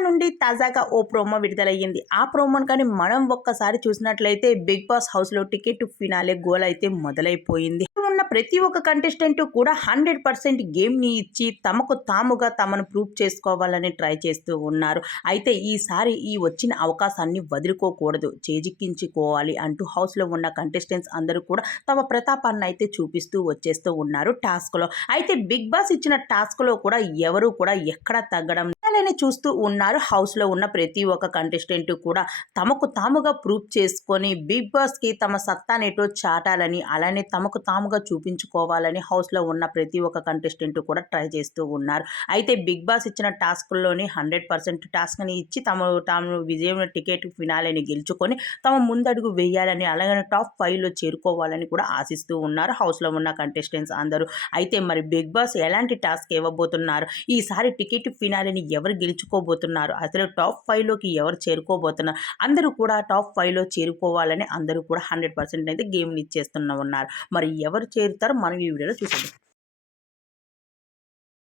నుండి తాజాగా ఓ ప్రోమో విడుదలయ్యింది. ఆ ప్రోమోను కానీ మనం ఒక్కసారి చూసినట్లయితే బిగ్ బాస్ హౌస్‌లో టికెట్ ఫినాలే గోల్ అయితే మొదలైపోయింది. ఉన్న ప్రతి ఒక్క కంటెస్టెంట్ కూడా 100% గేమ్‌ని ఇచ్చి తమకు తాముగా తమను ప్రూవ్ చేసుకోవాలని ట్రై చేస్తూ ఉన్నారు. అయితే ఈసారి ఈ వచ్చిన అవకాశాన్ని వదులుకోకూడదు, చేజిక్కించుకోవాలి అంటూ హౌస్‌లో ఉన్న కంటెస్టెంట్స్ అందరూ కూడా తమ ప్రతాపాన్ని అయితే చూపిస్తూ వచ్చేస్తూ ఉన్నారు టాస్క్‌లో. అయితే బిగ్ బాస్ ఇచ్చిన టాస్క్‌లో కూడా ఎవరు కూడా ఎక్కడా తగ్గడం లేదని చూస్తూ ఉన్నారు. హౌస్‌లో ఉన్న ప్రతి ఒక్క కంటెస్టెంట్ కూడా తమకు తాముగా ప్రూవ్ చేసుకొని బిగ్ బాస్‌కి తమ సత్తానేటో చాటాలని, అలానే తమకు తాముగా చూపించుకోవాలని హౌస్‌లో ఉన్న ప్రతి ఒక్క కంటెస్టెంట్ కూడా ట్రై చేస్తూ ఉన్నారు. అయితే బిగ్ బాస్ ఇచ్చిన టాస్క్‌ల్లోని 100% టాస్క్‌ని ఇచ్చి తాము విజయం టికెట్ ఫినాలేని గెలుచుకొని తమ ముందడుగు వేయాలని, అలాగే టాప్ 5లో చేరుకోవాలని కూడా ఆశిస్తూ ఉన్నారు హౌస్‌లో ఉన్న కంటెస్టెంట్స్ అందరూ. అయితే మరి బిగ్ బాస్ ఎలాంటి టాస్క్ ఇవ్వబోతున్నారు? ఈసారి టికెట్ ఫినాలేని ఎవరు గెలుచుకోబోతున్నారు? అసలు టాప్ 5లోకి ఎవరు చేరుకోబోతున్నారు? అందరూ కూడా టాప్ 5లో చేరుకోవాలని అందరూ కూడా 100% అయితే గేమ్‌ని ఇచ్చేస్తున్న ఉన్నారు. మరి ఎవరు చేరుతారో మనం ఈ వీడియోలో చూసేద్దాం.